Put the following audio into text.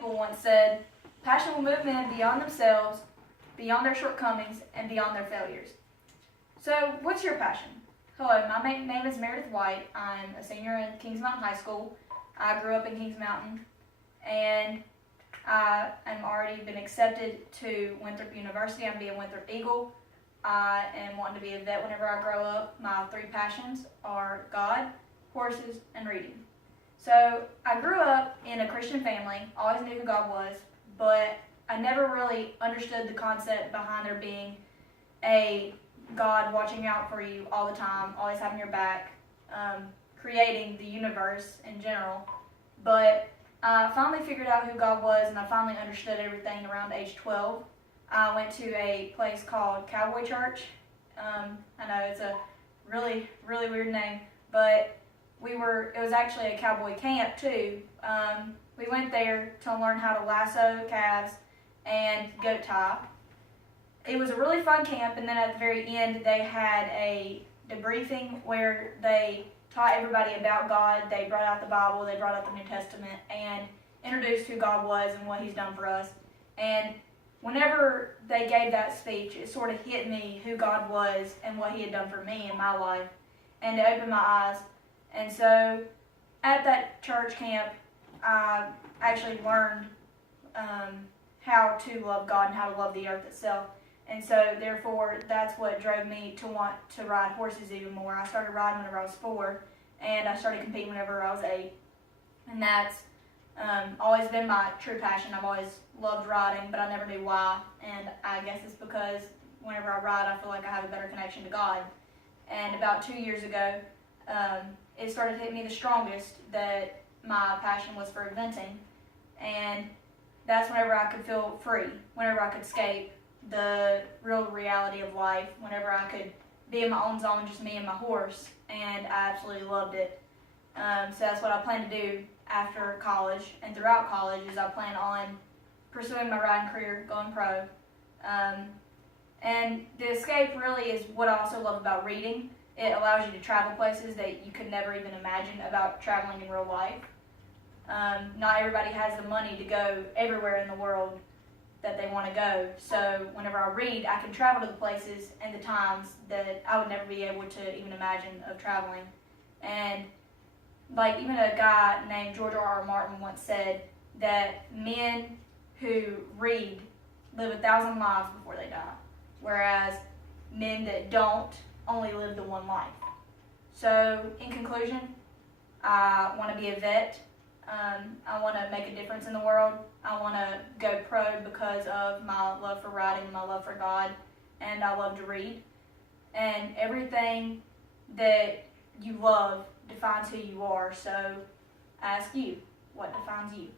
people once said, passion will move men beyond themselves, beyond their shortcomings, and beyond their failures. So, what's your passion? Hello, my name is Meridith White. I'm a senior in Kings Mountain High School. I grew up in Kings Mountain, and I am already been accepted to Winthrop University. I'm being Winthrop Eagle. I am wanting to be a vet whenever I grow up. My three passions are God, horses, and reading. So I grew up in a Christian family, always knew who God was, but I never really understood the concept behind there being a God watching out for you all the time, always having your back, creating the universe in general. But I finally figured out who God was, and I finally understood everything around age 12. I went to a place called Cowboy Church. I know it's a really, really weird name, but it was actually a cowboy camp too. We went there to learn how to lasso calves and goat tie. It was a really fun camp, and then at the very end they had a debriefing where they taught everybody about God. They brought out the Bible, they brought out the New Testament, and introduced who God was and what He's done for us. And whenever they gave that speech, it sort of hit me who God was and what He had done for me in my life, and it opened my eyes. And so at that church camp, I actually learned how to love God and how to love the earth itself. And so therefore, that's what drove me to want to ride horses even more. I started riding whenever I was 4, and I started competing whenever I was 8. And that's always been my true passion. I've always loved riding, but I never knew why. And I guess it's because whenever I ride, I feel like I have a better connection to God. And about 2 years ago, it started hitting me the strongest that my passion was for eventing. And that's whenever I could feel free, whenever I could escape the real reality of life, whenever I could be in my own zone, just me and my horse. And I absolutely loved it. So that's what I plan to do after college and throughout college is I plan on pursuing my riding career, going pro. And the escape really is what I also love about reading. It allows you to travel places that you could never even imagine about traveling in real life. Not everybody has the money to go everywhere in the world that they want to go. So whenever I read, I can travel to the places and the times that I would never be able to even imagine of traveling. And like even a guy named George R.R. Martin once said that men who read live 1,000 lives before they die, whereas men that don't only live the one life. So in conclusion, I want to be a vet. I want to make a difference in the world. I want to go pro because of my love for riding, my love for God, and I love to read. And everything that you love defines who you are. So I ask you, what defines you?